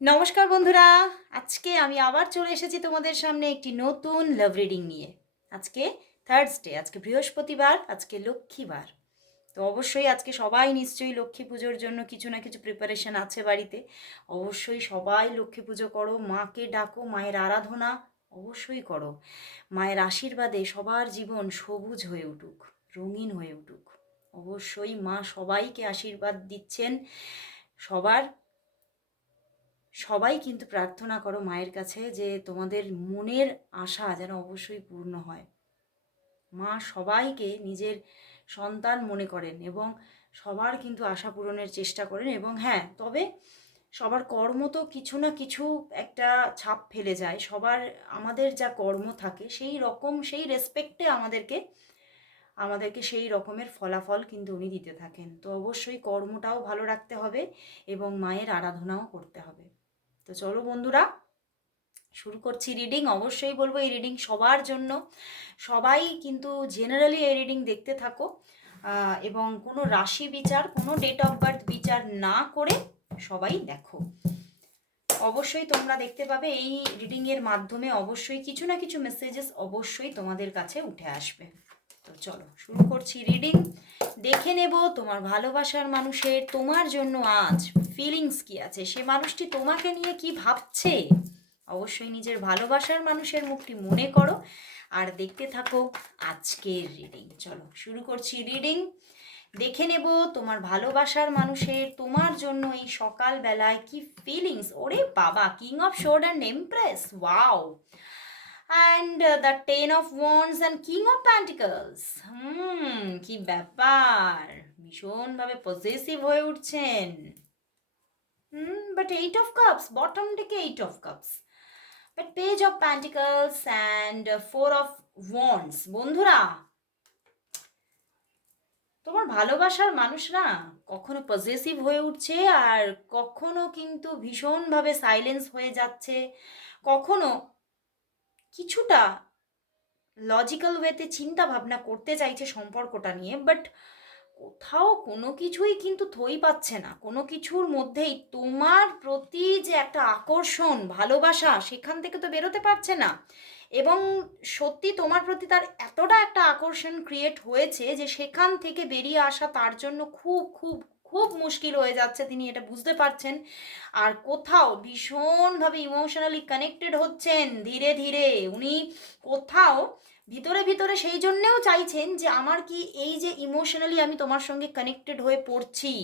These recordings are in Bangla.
নমস্কার বন্ধুরা, আজকে আমি আবার চলে এসেছি তোমাদের সামনে একটি নতুন লাভ রিডিং নিয়ে। আজকে থার্সডে আজকে বৃহস্পতিবার, আজকে লক্ষ্মীবার। তো অবশ্যই আজকে সবাই নিশ্চয়ই লক্ষ্মী পুজোর জন্য কিছু না কিছু প্রিপারেশন আছে বাড়িতে। অবশ্যই সবাই লক্ষ্মী পুজো করো, মাকে ডাকো, মায়ের আরাধনা অবশ্যই করো। মায়ের আশীর্বাদে সবার জীবন সবুজ হয়ে উঠুক, রঙিন হয়ে উঠুক। অবশ্যই মা সবাইকে আশীর্বাদ দিচ্ছেন, সবার সবাই কিন্তু প্রার্থনা করো মায়ের কাছে যে তোমাদের মনের আশা যেন অবশ্যই পূর্ণ হয়। মা সবাইকে নিজের সন্তান মনে করেন এবং সবার কিন্তু আশা পূরণের চেষ্টা করেন এবং হ্যাঁ তবে সবার কর্ম তো কিছু না কিছু একটা ছাপ ফেলে যায়। সবার, আমাদের যা কর্ম থাকে সেই রকম, সেই রেসপেক্টে আমাদেরকে আমাদেরকে সেই রকমের ফলাফল কিন্তু উনি দিতে থাকেন। তো অবশ্যই কর্মটাও ভালো রাখতে হবে এবং মায়ের আরাধনাও করতে হবে। তো চলো বন্ধুরা, শুরু করছি রিডিং অবশ্যই বলব এই রিডিং সবার জন্য। সবাই কিন্তু জেনারেলি এই রিডিং দেখতে থাকো এবং কোনো রাশি বিচার, কোনো ডেট অফ বার্থ বিচার না করে সবাই দেখো। অবশ্যই তোমরা দেখতে পাবে এই রিডিংয়ের মাধ্যমে অবশ্যই কিছু না কিছু মেসেজেস অবশ্যই তোমাদের কাছে উঠে আসবে। তো চলো, শুরু করছি রিডিং দেখে নেব তোমার ভালোবাসার মানুষের তোমার জন্য আজ ফিলিংস কি আছে। সে মানুষটি তোমাকে নিয়ে কি ভাবছে? অবশ্যই নিজের ভালোবাসার মানুষের মুখটি মনে করো আর দেখতে থাকো আজকের রিডিং চলো শুরু করছি রিডিং দেখে নেব তোমার ভালোবাসার মানুষের তোমার জন্য এই সকালবেলায় কি ফিলিংস ওরে বাবা king of sword and empress wow and the ten of wands and king of pentacles hmm কি ব্যাপার? ভীষণভাবে পজিটিভ হয়ে উঠছেন। হুম but eight of cups bottom থেকে eight of cups but page of pentacles and four of wands বন্ধুরা, তোমার ভালোবাসার মানুষরা কখনো পজিটিভ হয়ে উঠছে আর কখনো কিন্তু ভীষণভাবে সাইলেন্স হয়ে যাচ্ছে। কখনো কিছুটা লজিক্যাল ওয়েতে চিন্তা ভাবনা করতে চাইছে সম্পর্কটা নিয়ে বাট কোথাও কোনো কিছুই কিন্তু থই পাচ্ছে না। কোনো কিছুর মধ্যেই তোমার প্রতি যে একটা আকর্ষণ, ভালোবাসা, সেখান থেকে তো বেরোতে পারছে না। এবং সত্যি তোমার প্রতি তার এতটা একটা আকর্ষণ ক্রিয়েট হয়েছে যে সেখান থেকে বেরিয়ে আসা তার জন্য খুব খুব খুব মুশকিল হয়ে যাচ্ছে, তিনি এটা বুঝতে পারছেন। আর কোথাও ভীষণভাবে ইমোশনালি কানেক্টেড হচ্ছেন, ধীরে ধীরে। উনি কোথাও ভিতরে ভিতরে সেই জন্যেও চাইছেন যে, আমার কি এই যে ইমোশনালি আমি তোমার সঙ্গে কানেক্টেড হয়ে পড়ছি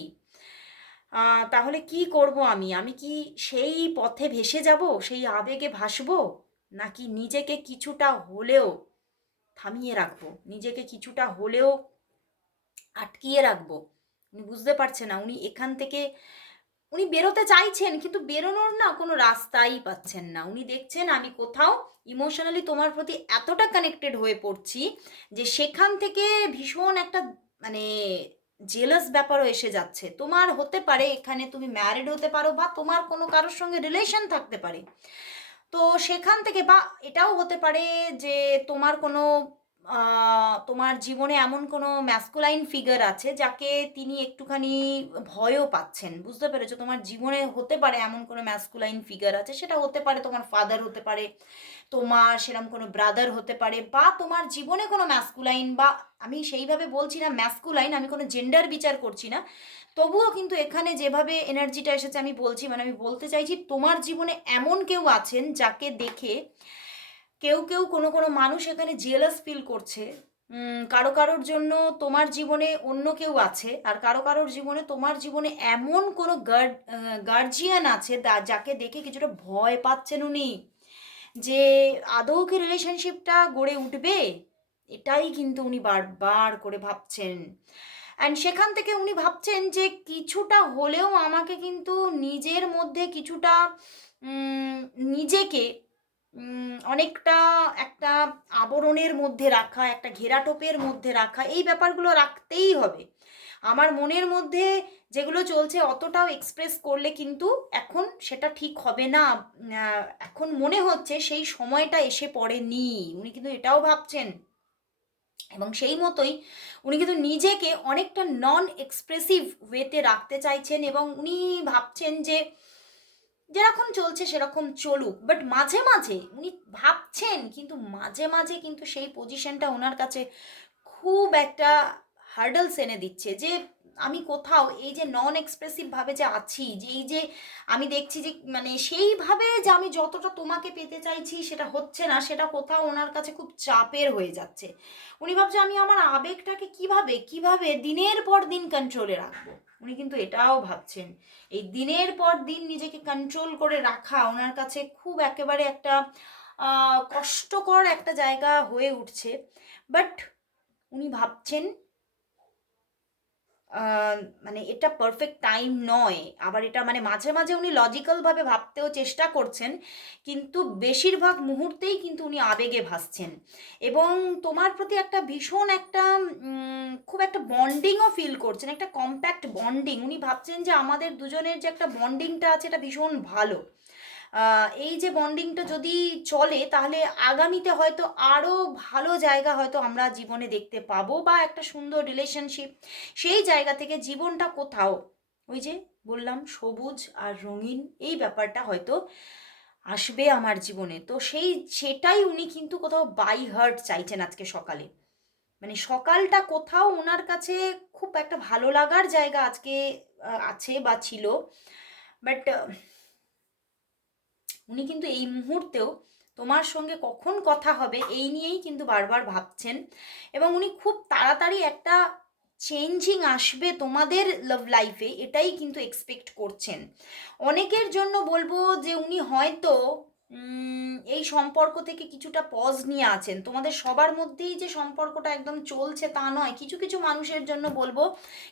তাহলে কি করব আমি? আমি কি সেই পথে ভেসে যাব, সেই আবেগে ভাসবো? নাকি নিজেকে কিছুটা হলেও থামিয়ে রাখব? নিজেকে কিছুটা হলেও আটকিয়ে রাখব? উনি বুঝতে পারছে না। উনি এখান থেকে, উনি বেরোতে চাইছেন, কিন্তু বেরোনোর না কোনো রাস্তাই পাচ্ছেন না। উনি দেখছেন আমি কোথাও ইমোশনালি তোমার প্রতি এতটা কানেক্টেড হয়ে পড়ছি যে সেখান থেকে ভীষণ একটা মানে জেলাস ব্যাপারও এসে যাচ্ছে। তোমার হতে পারে, এখানে তুমি ম্যারিড হতে পারো বা তোমার কোনো কারোর সঙ্গে রিলেশন থাকতে পারে। তো সেখান থেকে বা এটাও হতে পারে যে তোমার কোনো তোমার জীবনে এমন কোনো ম্যাসকুলাইন ফিগার আছে যাকে তিনি একটুখানি ভয়ও পাচ্ছেন? বুঝতে পেরেছ? তোমার জীবনে হতে পারে এমন কোনো ম্যাসকুলাইন ফিগার আছে? সেটা হতে পারে তোমার ফাদার হতে পারে, তোমার সেরকম কোনো ব্রাদার হতে পারে বা তোমার জীবনে কোনো ম্যাসকুলাইন বা আমি সেইভাবে বলছি না ম্যাসকুলাইন আমি কোনো জেন্ডার বিচার করছি না। তবুও কিন্তু এখানে যেভাবে এনার্জিটা এসেছে আমি বলছি মানে আমি বলতে চাইছি তোমার জীবনে এমন কেউ আছেন যাকে দেখে কেউ কেউ কোনো কোনো মানুষ এখানে জেলাস ফিল করছে। কারও কারোর জন্য তোমার জীবনে অন্য কেউ আছে আর কারও কারোর জীবনে তোমার জীবনে এমন কোনো গার্জিয়ান আছে যাকে দেখে কিছুটা ভয় পাচ্ছেন উনি যে আদৌ কি রিলেশনশিপটা গড়ে উঠবে? এটাই কিন্তু উনি বারবার করে ভাবছেন। অ্যান্ড সেখান থেকে উনি ভাবছেন যে কিছুটা হলেও আমাকে কিন্তু নিজের মধ্যে কিছুটা নিজেকে অনেকটা একটা আবরণের মধ্যে রাখা, একটা ঘেরাটোপের মধ্যে রাখা, এই ব্যাপারগুলো রাখতেই হবে। আমার মনের মধ্যে যেগুলো চলছে অতটাও এক্সপ্রেস করলে কিন্তু এখন সেটা ঠিক হবে না। এখন মনে হচ্ছে সেই সময়টা এসে পড়েনি। উনি কিন্তু এটাও ভাবছেন। এবং সেই মতোই উনি কিন্তু নিজেকে অনেকটা নন এক্সপ্রেসিভ ওয়েতে রাখতে চাইছেন এবং উনি ভাবছেন যে যেরকম চলছে সেরকম চলুক। বাট মাঝে মাঝে উনি ভাবছেন, কিন্তু মাঝে মাঝে কিন্তু সেই পজিশনটা ওনার কাছে খুব একটা হার্ডলস এনে দিচ্ছে যে আমি কোথাও এই যে নন এক্সপ্রেসিভ ভাবে যে আছি, যে এই যে আমি দেখছি যে মানে সেইভাবে যে আমি যতটা তোমাকে পেতে চাইছি সেটা হচ্ছে না, সেটা কোথাও ওনার কাছে খুব চাপের হয়ে যাচ্ছে। উনি ভাবছে আমি আমার আবেগটাকে কীভাবে কীভাবে দিনের পর দিন কন্ট্রোলে রাখব? উনি কিন্তু এটাও ভাবছেন। এই দিনের পর দিন নিজেকে কন্ট্রোল করে রাখা ওনার কাছে খুব একেবারে একটা কষ্টকর একটা জায়গা হয়ে উঠছে। বাট উনি ভাবছেন মানে এটা পারফেক্ট টাইম নয়। আবার এটা মানে মাঝে মাঝে উনি লজিক্যালভাবে ভাবতেও চেষ্টা করছেন, কিন্তু বেশিরভাগ মুহূর্তেই কিন্তু উনি আবেগে ভাসছেন। এবং তোমার প্রতি একটা ভীষণ একটা খুব একটা বন্ডিংও ফিল করছেন, একটা কম্প্যাক্ট বন্ডিং উনি ভাবছেন যে আমাদের দুজনের যে একটা বন্ডিংটা আছে, এটা ভীষণ ভালো। এই যে বন্ডিংটা যদি চলে, তাহলে আগামীতে হয়তো আরও ভালো জায়গা হয়তো আমরা জীবনে দেখতে পাবো বা একটা সুন্দর রিলেশনশিপ সেই জায়গা থেকে জীবনটা কোথাও? ওই যে বললাম, সবুজ আর রঙিন, এই ব্যাপারটা হয়তো আসবে আমার জীবনে। তো সেই, সেটাই উনি কিন্তু কোথাও বাই হার্ট চাইছেন আজকে সকালে। মানে সকালটা কোথাও ওনার কাছে খুব একটা ভালো লাগার জায়গা আজকে আছে বা ছিল। বাট উনি কিন্তু এই মুহূর্তেও তোমার সঙ্গে কখন কথা হবে এই নিয়েই কিন্তু বারবার ভাবছেন। এবং উনি খুব তাড়াতাড়ি একটা চেঞ্জিং আসবে তোমাদের লাভ লাইফে এটাই কিন্তু এক্সপেক্ট করছেন। অনেকের জন্য বলব যে উনি হয়তো এই সম্পর্ক থেকে কিছুটা পজ নিয়ে আছেন। তোমাদের সবার মধ্যেই যে সম্পর্কটা একদম চলছে তা নয়, কিছু কিছু মানুষের জন্য বলব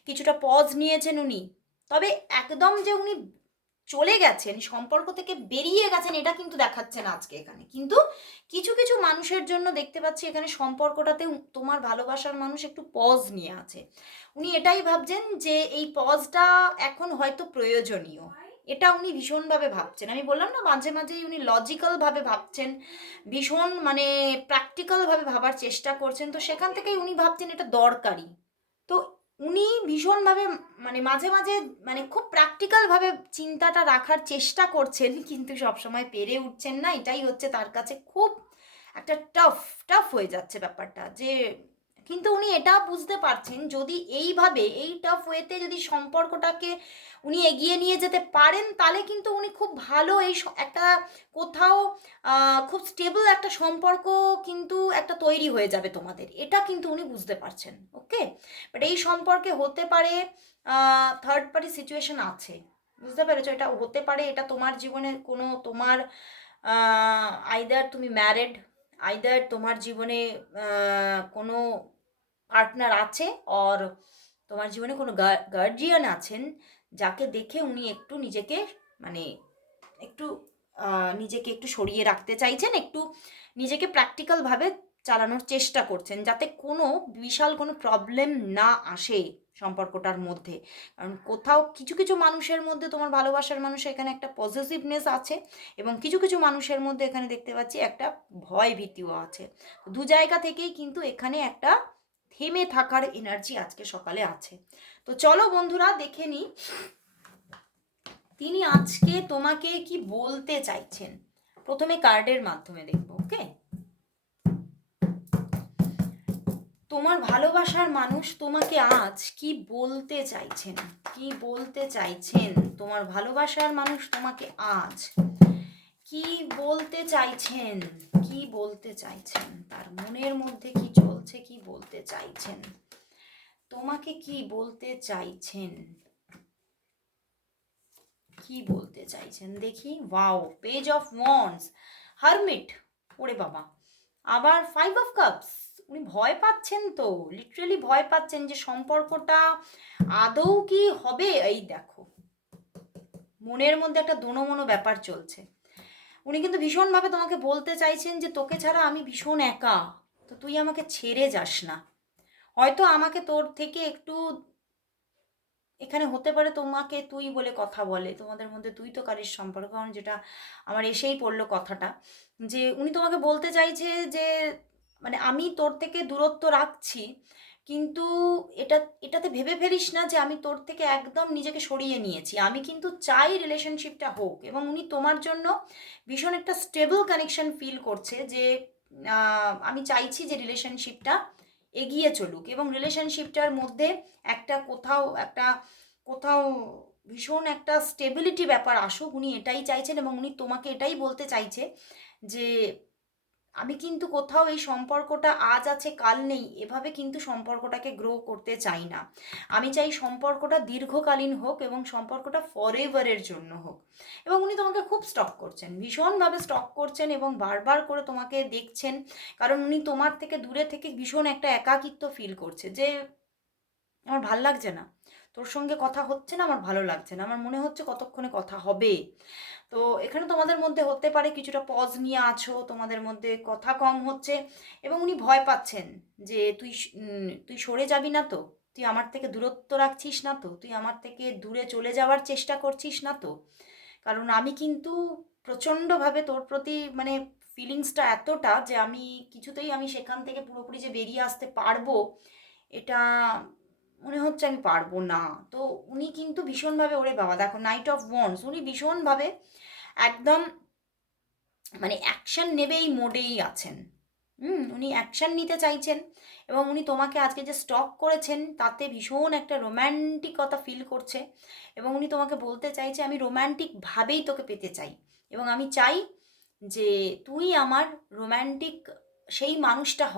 কিছুটা পজ নিয়েছেন উনি। তবে একদম যে উনি চলে গেছেন, সম্পর্ক থেকে বেরিয়ে গেছেন, এটা কিন্তু দেখাচ্ছেন আজকে এখানে। কিন্তু কিছু কিছু মানুষের জন্য দেখতে পাচ্ছি এখানে সম্পর্কটাতে তোমার ভালোবাসার মানুষ একটু পজ নিয়ে আছে। উনি এটাই ভাবছেন যে এই পজটা এখন হয়তো প্রয়োজনীয়। এটা উনি ভীষণভাবে ভাবছেন। আমি বললাম না, মাঝে, মাঝেই উনি লজিক্যালভাবে ভাবছেন, ভীষণ মানে প্র্যাকটিক্যালভাবে ভাবার চেষ্টা করছেন। তো সেখান থেকেই উনি ভাবছেন এটা দরকারি। তো উনি ভীষণভাবে মানে মাঝে মাঝে মানে খুব প্র্যাকটিক্যালভাবে চিন্তাটা রাখার চেষ্টা করছেন, কিন্তু সবসময় পেরে উঠছেন না। এটাই হচ্ছে তার কাছে খুব একটা টাফ টাফ হয়ে যাচ্ছে ব্যাপারটা যে কিন্তু উনি এটা বুঝতে পারছেন, যদি এইভাবে, এই টাফ ওয়েতে যদি সম্পর্কটাকে উনি এগিয়ে নিয়ে যেতে পারেন, তাহলে কিন্তু উনি খুব ভালো এই একটা কোথাও খুব স্টেবল একটা সম্পর্ক কিন্তু একটা তৈরি হয়ে যাবে তোমাদের। এটা কিন্তু উনি বুঝতে পারছেন ওকে বাট এই সম্পর্কে হতে পারে থার্ড পার্টি সিচুয়েশন আছে। বুঝতে পেরেছ? এটা হতে পারে, এটা তোমার জীবনে কোনো তোমার আইদার তুমি ম্যারেড আইদার তোমার জীবনে কোনো পার্টনার আছে অর তোমার জীবনে কোনো গার্জিয়ান আছেন, যাকে দেখে উনি একটু নিজেকে মানে একটু নিজেকে একটু সরিয়ে রাখতে চাইছেন, একটু নিজেকে প্র্যাকটিক্যালভাবে চালানোর চেষ্টা করছেন, যাতে কোনো বিশাল কোনো প্রবলেম না আসে সম্পর্কটার মধ্যে। কারণ কোথাও কিছু কিছু মানুষের মধ্যে তোমার ভালোবাসার মানুষ এখানে একটা পজিটিভনেস আছে এবং কিছু কিছু মানুষের মধ্যে এখানে দেখতে পাচ্ছি একটা ভয় ভীতিও আছে। দু জায়গা থেকেই কিন্তু এখানে একটা থেমে থাকার এনার্জি আজকে সকালে আছে। তো চলো বন্ধুরা, দেখে নিই তিনি আজকে তোমাকে কি বলতে চাইছেন? প্রথমে কার্ডের মাধ্যমে দেখব ওকে তোমার ভালোবাসার মানুষ তোমাকে আজ কি বলতে চাইছেন? কি বলতে চাইছেন? তোমার ভালোবাসার মানুষ তোমাকে আজ কি বলতে চাইছেন? কি বলতে চাইছেন? তার মনের মধ্যে কি চলছে? কি বলতে চাইছেন? তোমাকে কি বলতে চাইছেন? কি বলতে চাইছেন? দেখি। Wow, page of wands hermit, ওরে বাবা। আবার ফাইভ অফ কাপস। উনি ভয় পাচ্ছেন তো। লিটারালি ভয় পাচ্ছেন যে সম্পর্কটা আদৌ কি হবে? এই দেখো। মনের মধ্যে একটা দোনোমনো ব্যাপার চলছে। উনি কিন্তু ভীষণভাবে তোমাকে বলতে চাইছেন যে তোকে ছাড়া আমি ভীষণ একা, তো তুই আমাকে ছেড়ে যাস না। হয়তো আমাকে তোর থেকে একটু এখানে হতে পারে তোমাকে তুই বলে কথা বলে, তোমাদের মধ্যে তুই তো কারির সম্পর্ক, কারণ যেটা আমার এসেই পড়ল কথাটা, যে উনি তোমাকে বলতে চাইছে যে মানে আমি তোর থেকে দূরত্ব রাখছি কিন্তু এটা, এটাতে ভেবে ফেলিস না যে আমি তোর থেকে একদম নিজেকে সরিয়ে নিয়েছি। আমি কিন্তু চাই রিলেশনশিপটা হোক এবং উনি তোমার জন্য ভীষণ একটা স্টেবল কানেকশন ফিল করছে যে আমি চাইছি যে রিলেশনশিপটা এগিয়ে চলুক এবং রিলেশনশিপটার মধ্যে একটা কোথাও একটা কোথাও ভীষণ একটা স্টেবিলিটি ব্যাপার আসুক। উনি এটাই চাইছেন এবং উনি তোমাকে এটাই বলতে চাইছে যে আমি কিন্তু কোথাও এই সম্পর্কটা আজ আছে, কাল নেই, এভাবে কিন্তু সম্পর্কটাকে গ্রো করতে চাই না। আমি চাই সম্পর্কটা দীর্ঘকালীন হোক এবং সম্পর্কটা ফরএভারের জন্য হোক। এবং উনি তোমাকে খুব স্টক করছেন, ভীষণভাবে স্টক করছেন এবং বারবার করে তোমাকে দেখছেন, কারণ উনি তোমার থেকে দূরে থেকে ভীষণ একটা একাকিত্ব ফিল করছে যে, আমার ভালো লাগছে না। তোর সঙ্গে কথা হচ্ছে না, আমার ভালো লাগছে না, আমার মনে হচ্ছে কতক্ষণে কথা হবে। তো এখানে তোমাদের মধ্যে হতে পারে কিছুটা পজ নিয়ে আছো, তোমাদের মধ্যে কথা কম হচ্ছে এবং উনি ভয় পাচ্ছেন যে তুই তুই সরে যাবি না তো, তুই আমার থেকে দূরত্ব রাখছিস না তো, তুই আমার থেকে দূরে চলে যাওয়ার চেষ্টা করছিস না তো। কারণ আমি কিন্তু প্রচণ্ডভাবে তোর প্রতি মানে ফিলিংসটা এতটা যে আমি কিছুতেই আমি সেখান থেকে পুরোপুরি যে বেরিয়ে আসতে পারব, এটা হচ্ছে আমি পারব না। তো উনি কিন্তু ভীষণভাবে ওরে বাবা, দেখো নাইট অফ ওয়ান্স উনি ভীষণভাবে একদম মানে অ্যাকশন এই মোডেই আছেন। হুম, উনি অ্যাকশন নিতে চাইছেন এবং উনি তোমাকে আজকে যে স্টক করেছেন, তাতে ভীষণ একটা রোম্যান্টিকতা ফিল করছে এবং উনি তোমাকে বলতে চাইছে, আমি রোম্যান্টিকভাবেই তোকে পেতে চাই এবং আমি চাই যে তুই আমার রোম্যান্টিক সেই মানুষটা হ।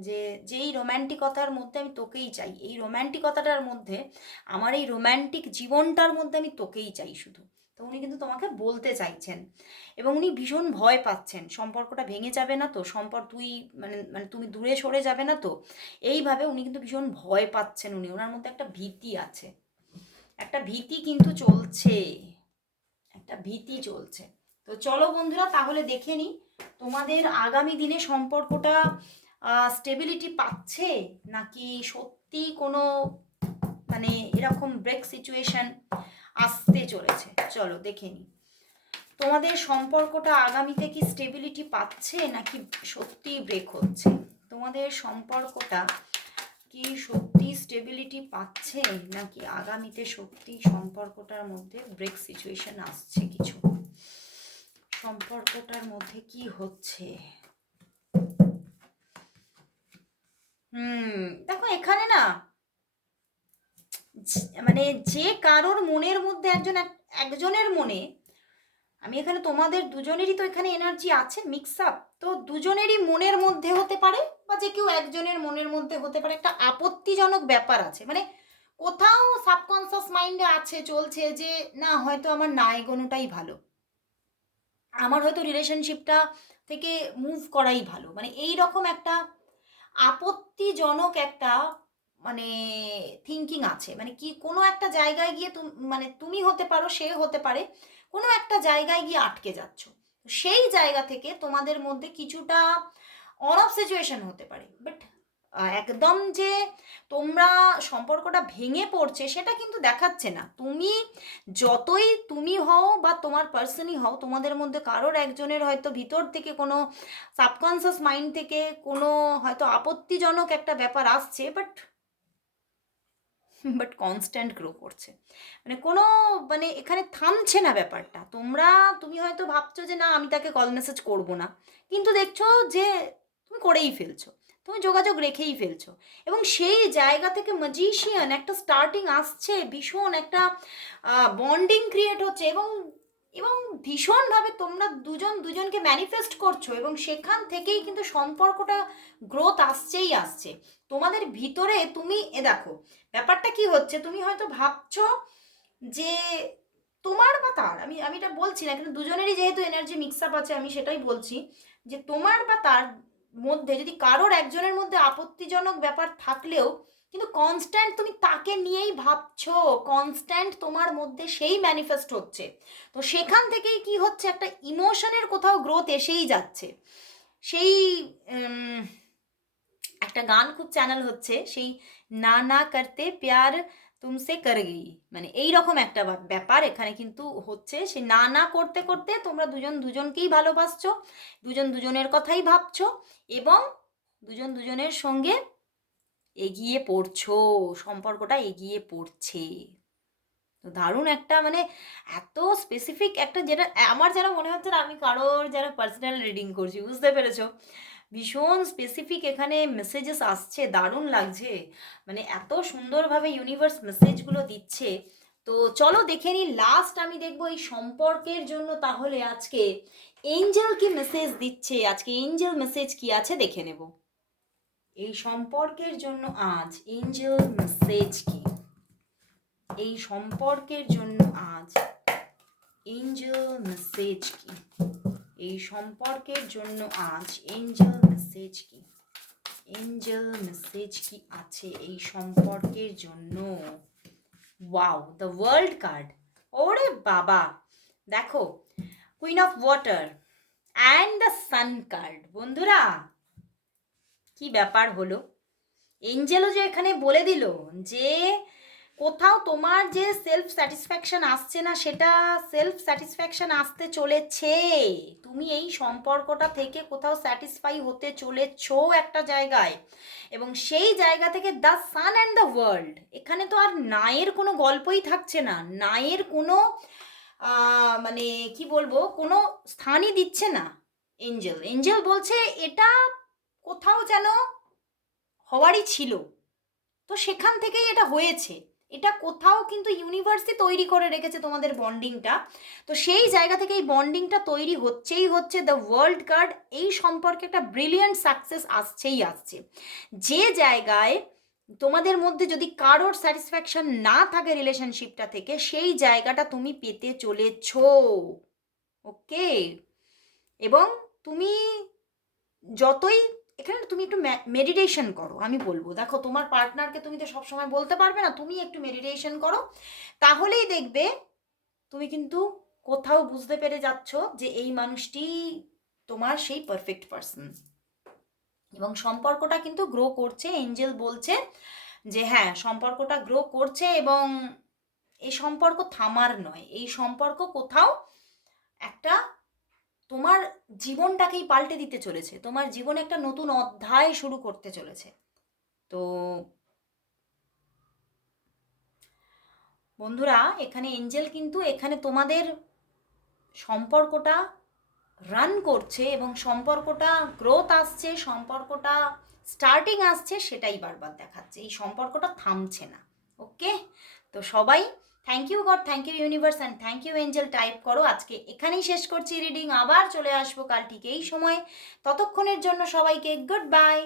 যে যেই রোম্যান্টিকতার মধ্যে আমি তোকেই চাই। এই রোম্যান্টিকতাটার মধ্যে, আমার এই রোম্যান্টিক জীবনটার মধ্যে আমি তোকেই চাই শুধু। তো উনি কিন্তু তোমাকে বলতে চাইছেন। এবং উনি ভীষণ ভয় পাচ্ছেন, সম্পর্কটা ভেঙে যাবে না তো সম্পর্ক তুই মানে মানে তুমি দূরে সরে যাবে না তো। এইভাবে উনি কিন্তু ভীষণ ভয় পাচ্ছেন উনি। ওনার মধ্যে একটা ভীতি আছে। একটা ভীতি কিন্তু চলছে। একটা ভীতি চলছে। তো চলো বন্ধুরা, তাহলে দেখে নিই তোমাদের আগামী দিনে সম্পর্কটা স্টেবিলিটি পাচ্ছে? নাকি সত্যি কোনো মানে এরকম ব্রেক সিচুয়েশন আসতে চলেছে? চলো, দেখে নিই তোমাদের সম্পর্কটা আগামীতে কি স্টেবিলিটি পাচ্ছে, নাকি সত্যি ব্রেক হচ্ছে? তোমাদের সম্পর্কটা কি সত্যি স্টেবিলিটি পাচ্ছে, নাকি আগামীতে সত্যি সম্পর্কটার মধ্যে ব্রেক সিচুয়েশন আসছে কিছু? সম্পর্কটার মধ্যে কি হচ্ছে? হুম, দেখো এখানে না মানে যে কারোর মনের মধ্যে একজন এক- একজনের মনে, আমি এখানে তোমাদের দুজনেরই তো এখানে এনার্জি আছে মিক্স আপ তো দুজনেরই মনের মধ্যে হতে পারে বা যে কেউ একজনের মনের মধ্যে হতে পারে, একটা আপত্তিজনক ব্যাপার আছে। মানে কোথাও সাবকনসিয়াস মাইন্ডে আছে, চলছে যে না, হয়তো আমার না এগোনোটাই ভালো। আমার হয়তো রিলেশনশিপটা থেকে মুভ করাই ভালো। মানে এই রকম একটা আপত্তিজনক একটা মানে থিঙ্কিং আছে। মানে কি, কোনো একটা জায়গায় গিয়ে তুমি মানে তুমি হতে পারো, সে হতে পারে, কোনো একটা জায়গায় গিয়ে আটকে যাচ্ছ। সেই জায়গা থেকে তোমাদের মধ্যে কিছুটা অন অফ সিচুয়েশন হতে পারে। বাট একদম যে তোমরা সম্পর্কটা ভেঙে পড়ছে, সেটা কিন্তু দেখাচ্ছে না। তুমি যতই তুমি হও বা তোমার পার্সনই হও, তোমাদের মধ্যে কারোর একজনের হয়তো ভিতর থেকে কোনো সাবকনসিয়াস মাইন্ড থেকে কোনো হয়তো আপত্তিজনক একটা ব্যাপার আসছে বাট বাট কনস্ট্যান্ট গ্রো করছে। মানে কোনো মানে এখানে থামছে না ব্যাপারটা। তোমরা, তুমি হয়তো ভাবছ যে না, আমি তাকে কল মেসেজ করব না। কিন্তু দেখছ যে, তুমি করেই ফেলছো। তুমি যোগাযোগ রেখেই ফেলছো। এবং সেই জায়গা থেকে ম্যাজিশিয়ান একটা স্টার্টিং আসছে, ভীষণ একটা বন্ডিং ক্রিয়েট হচ্ছে এবং এবং ভীষণভাবে তোমরা দুজন দুজনকে ম্যানিফেস্ট করছ এবং সেখান থেকেই কিন্তু সম্পর্কটা গ্রোথ আসছেই আসছে। তোমাদের ভিতরে তুমি, এ দেখো, ব্যাপারটা কি হচ্ছে, তুমি হয়তো ভাবছ যে তোমার বা তার, আমি আমি এটা বলছি না, কিন্তু দুজনেরই যেহেতু এনার্জি মিক্স আপ আছে, আমি সেটাই বলছি যে তোমার বা তার মধ্যে, যদি কারোর একজনের মধ্যে আপত্তিজনক ব্যাপার থাকলেও, কিন্তু কনস্ট্যান্ট তুমি তাকে নিয়েই ভাবছ কনস্ট্যান্ট তোমার মধ্যে সেই ম্যানিফেস্ট হচ্ছে। তো সেখান থেকেই কি হচ্ছে, একটা ইমোশনের কোথাও গ্রোথ এসেই যাচ্ছে। সেই একটা গান খুব চ্যানেল হচ্ছে, সেই, না না করতে প্যার তুমসে কর গই মানে এই রকম একটা ব্যাপার এখানে কিন্তু হচ্ছে। সে না না করতে করতে তোমরা দুজন, দুজনকেই ভালোবাসছো, দুজন, দুজনের কথাই ভাবছ এবং দুজন, দুজনের সঙ্গে এগিয়ে পড়ছো, সম্পর্কটা এগিয়ে পড়ছে। তো দারুণ একটা মানে এত স্পেসিফিক একটা যেটা, আমার যেন মনে হচ্ছে না আমি কারোর যেন পার্সোনাল রিডিং করছি, বুঝতে পেরেছ? ভীষণ স্পেসিফিক এখানে মেসেজেস আসছে, দারুণ লাগছে। মানে এত সুন্দরভাবে ইউনিভার্স মেসেজগুলো দিচ্ছে। তো চলো দেখে নিই লাস্ট আমি দেখব এই সম্পর্কের জন্য তাহলে আজকে এঞ্জেল কি মেসেজ দিচ্ছে, আজকে এঞ্জেল মেসেজ কি আছে দেখে নেব। এই সম্পর্কের জন্য আজ এঞ্জেল মেসেজ কি? এই সম্পর্কের জন্য আজ এঞ্জেল মেসেজ কি? এই সম্পর্কের জন্য আজ এঞ্জেল মেসেজ কি? এঞ্জেল মেসেজ কি আছে এই সম্পর্কের জন্য? ওয়াও দ্য ওয়ার্ল্ড কার্ড ওরে বাবা। দেখো queen of water and the sun card বন্ধুরা, কি ব্যাপার হলো? এঞ্জেলও যে এখানে বলে দিল যে কোথাও তোমার যে সেলফ স্যাটিসফ্যাকশন আসছে না, সেটা সেলফ স্যাটিসফ্যাকশন আসতে চলেছে। তুমি এই সম্পর্কটা থেকে কোথাও স্যাটিসফাই হতে চলেছো একটা জায়গায়। এবং সেই জায়গা থেকে the sun and the world এখানে তো আর নায়ের কোনো গল্পই থাকছে না। নায়ের কোনো মানে কি বলব, কোনো স্থানই দিচ্ছে না। এঞ্জেল এঞ্জেল বলছে এটা কোথাও যেন হওয়ারই ছিল। তো সেখান থেকেই এটা হয়েছে। এটা কোথাও কিন্তু ইউনিভার্সই তৈরি করে রেখেছে তোমাদের বন্ডিংটা তো সেই জায়গা থেকে এই বন্ডিংটা তৈরি হচ্ছেই হচ্ছে দ্য ওয়ার্ল্ড কার্ড এই সম্পর্কে একটা ব্রিলিয়ান্ট সাকসেস আসছেই আসছে। যে জায়গায় তোমাদের মধ্যে যদি কারোর স্যাটিসফ্যাকশন না থাকে রিলেশনশিপটা থেকে, সেই জায়গাটা তুমি পেতে চলেছ। ওকে এবং তুমি যতই এখানে তুমি একটু মেডিটেশন করো, আমি বলব। দেখো, তোমার পার্টনারকে তুমি তো সবসময় বলতে পারবে না, তুমি একটু মেডিটেশন করো। তাহলেই দেখবে তুমি কিন্তু কোথাও বুঝতে পেরে যাচ্ছ যে এই মানুষটি তোমার সেই পারফেক্ট পার্সন এবং সম্পর্কটা কিন্তু গ্রো করছে এঞ্জেল বলছে যে হ্যাঁ সম্পর্কটা গ্রো করছে এবং এই সম্পর্ক থামার নয়, এই সম্পর্ক কোথাও একটা তোমার জীবনটাকেই পাল্টে দিতে চলেছে। তোমার জীবনে একটা নতুন অধ্যায় শুরু করতে চলেছে। তো বন্ধুরা, এখানে এঞ্জেল কিন্তু এখানে তোমাদের সম্পর্কটা রান করছে এবং সম্পর্কটা গ্রোথ আসছে, সম্পর্কটা স্টার্টিং আসছে, সেটাই বারবার দেখাচ্ছে। এই সম্পর্কটা থামছে না। ওকে? তো সবাই thank you God thank you universe and thank you angel type করো। আজকে এখানেই শেষ করছি রিডিং আবার চলে আসব কাল ঠিক এই সময়। ততক্ষণের জন্য সবাইকে গুড বাই